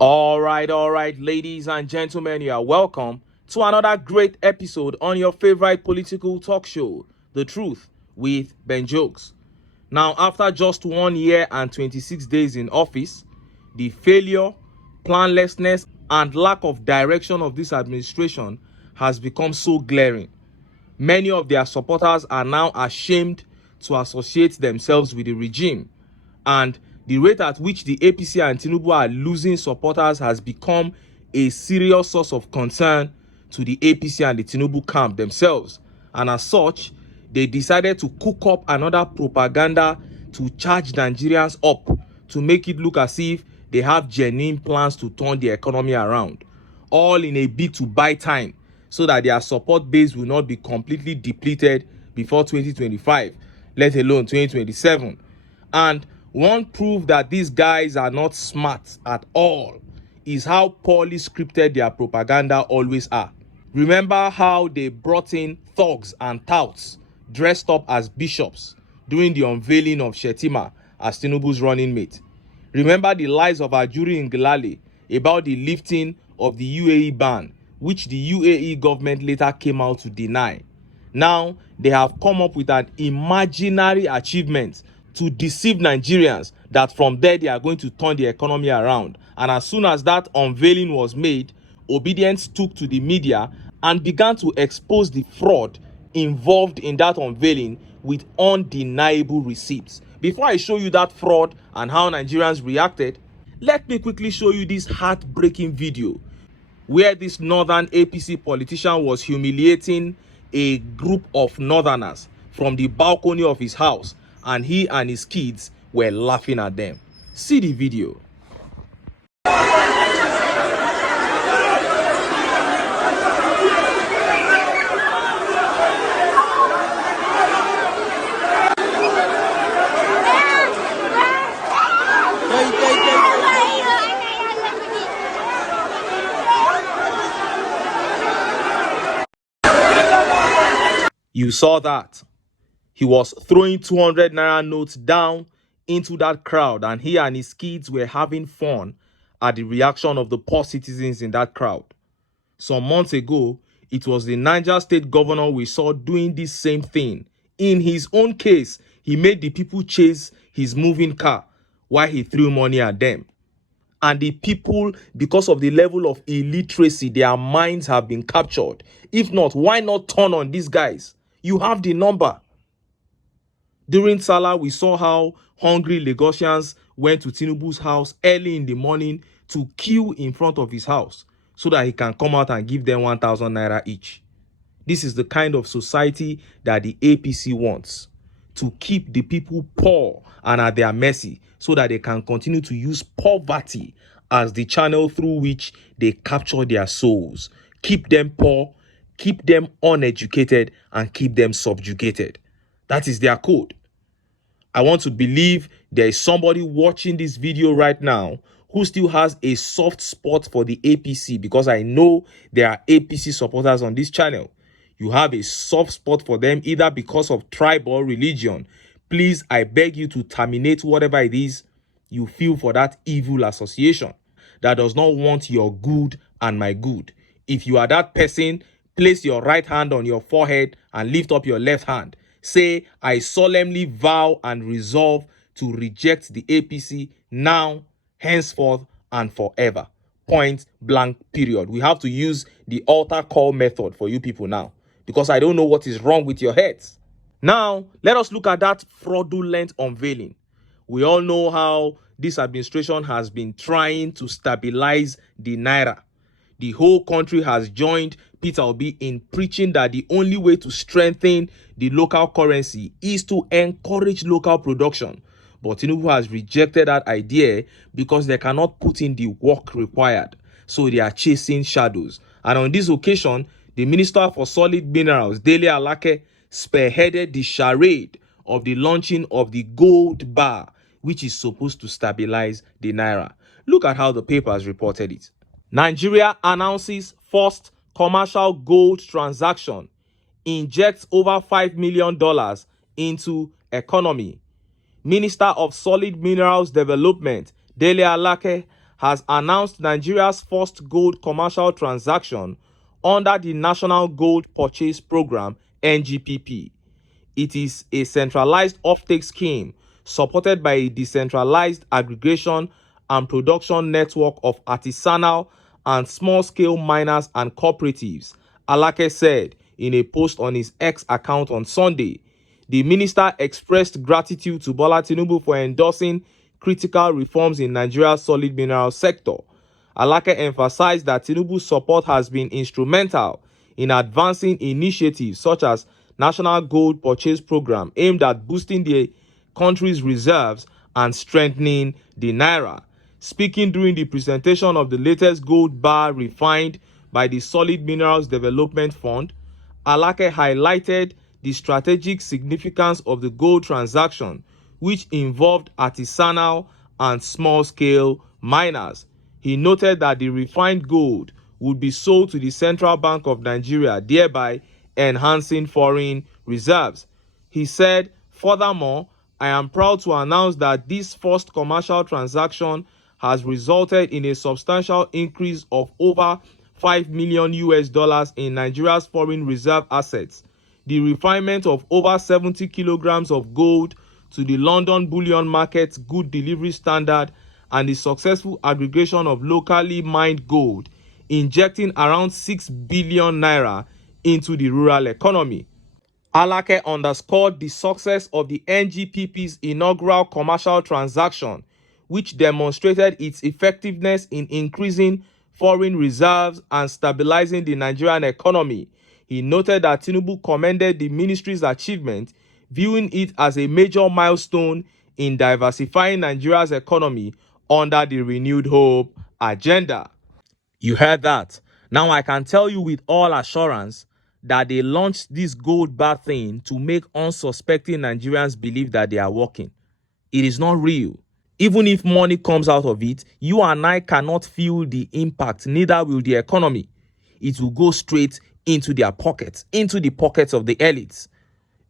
All right, ladies and gentlemen, you are welcome to another great episode on your favorite political talk show, The Truth with Ben Jokes. Now, after just 1 year and 26 days in office, the failure, planlessness, and lack of direction of this administration has become so glaring. Many of their supporters are now ashamed to associate themselves with the regime, and the rate at which the APC and TINUBU are losing supporters has become a serious source of concern to the APC and the TINUBU camp themselves. And as such, they decided to cook up another propaganda to charge Nigerians up to make it look as if they have genuine plans to turn the economy around, all in a bid to buy time so that their support base will not be completely depleted before 2025, let alone 2027. And one proof that these guys are not smart at all is how poorly scripted their propaganda always are. Remember how they brought in thugs and touts dressed up as bishops during the unveiling of Shetima as Tinubu's running mate. Remember the lies of Ajuri Ngelale about the lifting of the UAE ban, which the UAE government later came out to deny. Now, they have come up with an imaginary achievement to deceive Nigerians that from there they are going to turn the economy around. And as soon as that unveiling was made, obedience took to the media and began to expose the fraud involved in that unveiling with undeniable receipts. Before I show you that fraud and how Nigerians reacted, let me quickly show you this heartbreaking video where this northern APC politician was humiliating a group of northerners from the balcony of his house, and he and his kids were laughing at them. See the video. You saw that. He was throwing 200 naira notes down into that crowd, and he and his kids were having fun at the reaction of the poor citizens in that crowd. Some months ago, it was the Niger State governor we saw doing this same thing. In his own case, he made the people chase his moving car while he threw money at them. And the people, because of the level of illiteracy, their minds have been captured. If not, why not turn on these guys? You have the number. During Salah, we saw how hungry Lagosians went to Tinubu's house early in the morning to queue in front of his house so that he can come out and give them 1,000 naira each. This is the kind of society that the APC wants, to keep the people poor and at their mercy so that they can continue to use poverty as the channel through which they capture their souls, keep them poor, keep them uneducated, and keep them subjugated. That is their code. I want to believe there is somebody watching this video right now who still has a soft spot for the APC, because I know there are APC supporters on this channel. You have a soft spot for them either because of tribe or religion. Please, I beg you to terminate whatever it is you feel for that evil association that does not want your good and my good. If you are that person, place your right hand on your forehead and lift up your left hand. Say, I solemnly vow and resolve to reject the APC now, henceforth, and forever. Point blank, period. We have to use the altar call method for you people now, because I don't know what is wrong with your heads. Now, let us look at that fraudulent unveiling. We all know how this administration has been trying to stabilize the naira. The whole country has joined Peter Obi in preaching that the only way to strengthen the local currency is to encourage local production. But Tinubu has rejected that idea because they cannot put in the work required. So they are chasing shadows. And on this occasion, the Minister for Solid Minerals, Dele Alake, spearheaded the charade of the launching of the gold bar, which is supposed to stabilize the naira. Look at how the papers reported it. Nigeria announces first commercial gold transaction, injects over $5 million into economy. Minister of Solid Minerals Development, Dele Alake, has announced Nigeria's first gold commercial transaction under the National Gold Purchase Program (NGPP). It is a centralized offtake scheme supported by a decentralized aggregation and production network of artisanal and small-scale miners and cooperatives, Alake said in a post on his X account on Sunday. The minister expressed gratitude to Bola Tinubu for endorsing critical reforms in Nigeria's solid mineral sector. Alake emphasized that Tinubu's support has been instrumental in advancing initiatives such as National Gold Purchase Program aimed at boosting the country's reserves and strengthening the naira. Speaking during the presentation of the latest gold bar refined by the Solid Minerals Development Fund, Alake highlighted the strategic significance of the gold transaction, which involved artisanal and small-scale miners. He noted that the refined gold would be sold to the Central Bank of Nigeria, thereby enhancing foreign reserves. He said, furthermore, I am proud to announce that this first commercial transaction has resulted in a substantial increase of over $5 million in Nigeria's foreign reserve assets. The refinement of over 70 kilograms of gold to the London bullion market's good delivery standard and the successful aggregation of locally mined gold, injecting around 6 billion naira into the rural economy. Alake underscored the success of the NGPP's inaugural commercial transaction, which demonstrated its effectiveness in increasing foreign reserves and stabilizing the Nigerian economy. He noted that Tinubu commended the ministry's achievement, viewing it as a major milestone in diversifying Nigeria's economy under the Renewed Hope agenda. You heard that. Now I can tell you with all assurance that they launched this gold bar thing to make unsuspecting Nigerians believe that they are working. It is not real. Even if money comes out of it, you and I cannot feel the impact, neither will the economy. It will go straight into their pockets, into the pockets of the elites.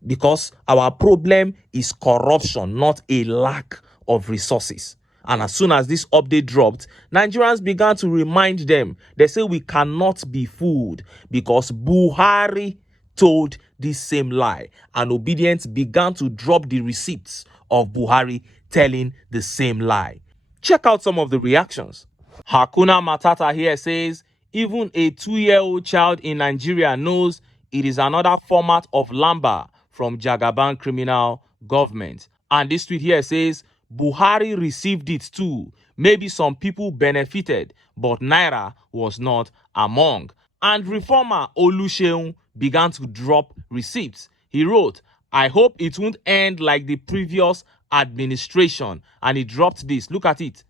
Because our problem is corruption, not a lack of resources. And as soon as this update dropped, Nigerians began to remind them. They say we cannot be fooled because Buhari told this same lie. And obedience began to drop the receipts of Buhari telling the same lie. Check out some of the reactions. Hakuna Matata here says, even a 2-year-old child in Nigeria knows it is another format of Lamba from Jagaban criminal government. And this tweet here says, Buhari received it too. Maybe some people benefited, but Naira was not among. And reformer Oluseun began to drop receipts. He wrote, I hope it won't end like the previous administration. And he dropped this. Look at it.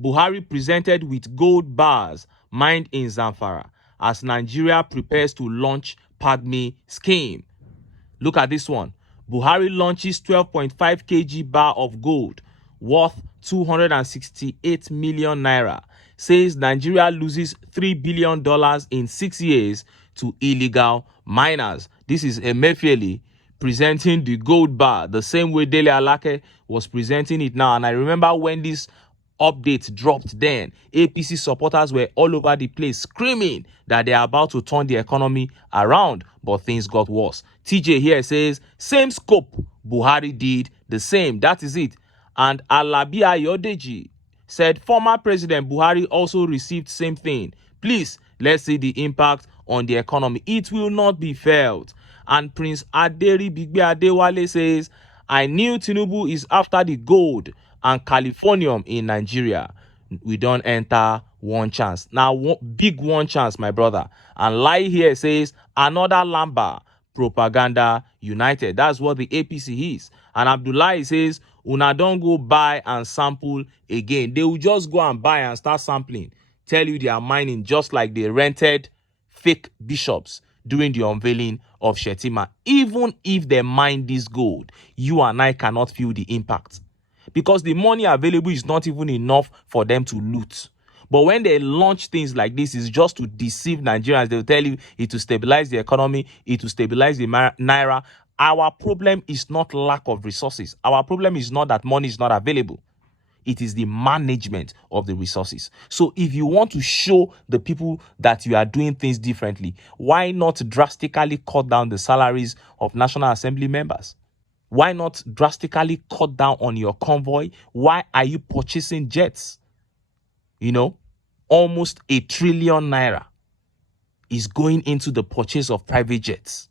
Buhari presented with gold bars mined in Zamfara as Nigeria prepares to launch PAGMI scheme. Look at this one. Buhari launches 12.5 kg bar of gold worth 268 million naira. Says Nigeria loses $3 billion in 6 years to illegal miners. This is Emefiele presenting the gold bar the same way Dele Alake was presenting it now. And I remember when this update dropped then, APC supporters were all over the place screaming that they are about to turn the economy around, but things got worse. TJ here says, same scope, Buhari did the same. That is it. And Alabi Ayodeji said, former President Buhari also received same thing. Please, let's see the impact on the economy. It will not be felt. And Prince Aderi Bigbe Adewale says, I knew Tinubu is after the gold and Californium in Nigeria. We don't enter one chance. Now, big one chance, my brother. And Lai here says, another Lamba, propaganda united. That's what the APC is. And Abdullahi says, una don't go buy and sample again. They will just go and buy and start sampling. Tell you they are mining just like they rented fake bishops during the unveiling of Shetima. Even if they mine this gold, you and I cannot feel the impact. Because the money available is not even enough for them to loot. But when they launch things like this, it's just to deceive Nigerians. They'll tell you it will stabilize the economy, it will stabilize the naira. Our problem is not lack of resources. Our problem is not that money is not available. It is the management of the resources. So if you want to show the people that you are doing things differently, why not drastically cut down the salaries of National Assembly members? Why not drastically cut down on your convoy? Why are you purchasing jets? You know, almost ₦1 trillion is going into the purchase of private jets.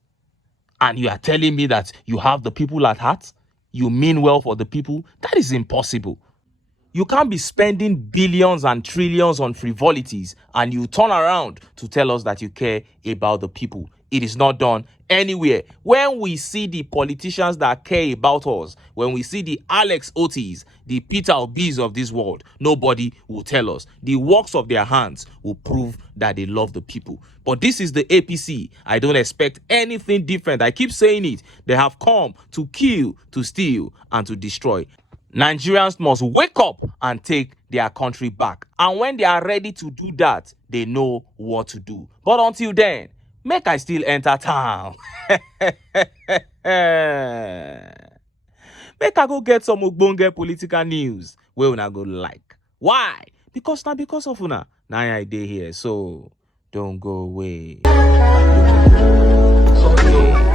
And you are telling me that you have the people at heart? You mean well for the people? That is impossible. You can't be spending billions and trillions on frivolities and you turn around to tell us that you care about the people. It is not done anywhere. When we see the politicians that care about us, when we see the Alex Otis, the Peter Obis of this world, nobody will tell us. The works of their hands will prove that they love the people. But this is the APC. I don't expect anything different. I keep saying it. They have come to kill, to steal, and to destroy. Nigerians must wake up and take their country back. And when they are ready to do that, they know what to do. But until then, make I still enter town. Make I go get some ogbonge political news wey una go like. Why? Because of una. Now I dey here, so don't go away. Okay.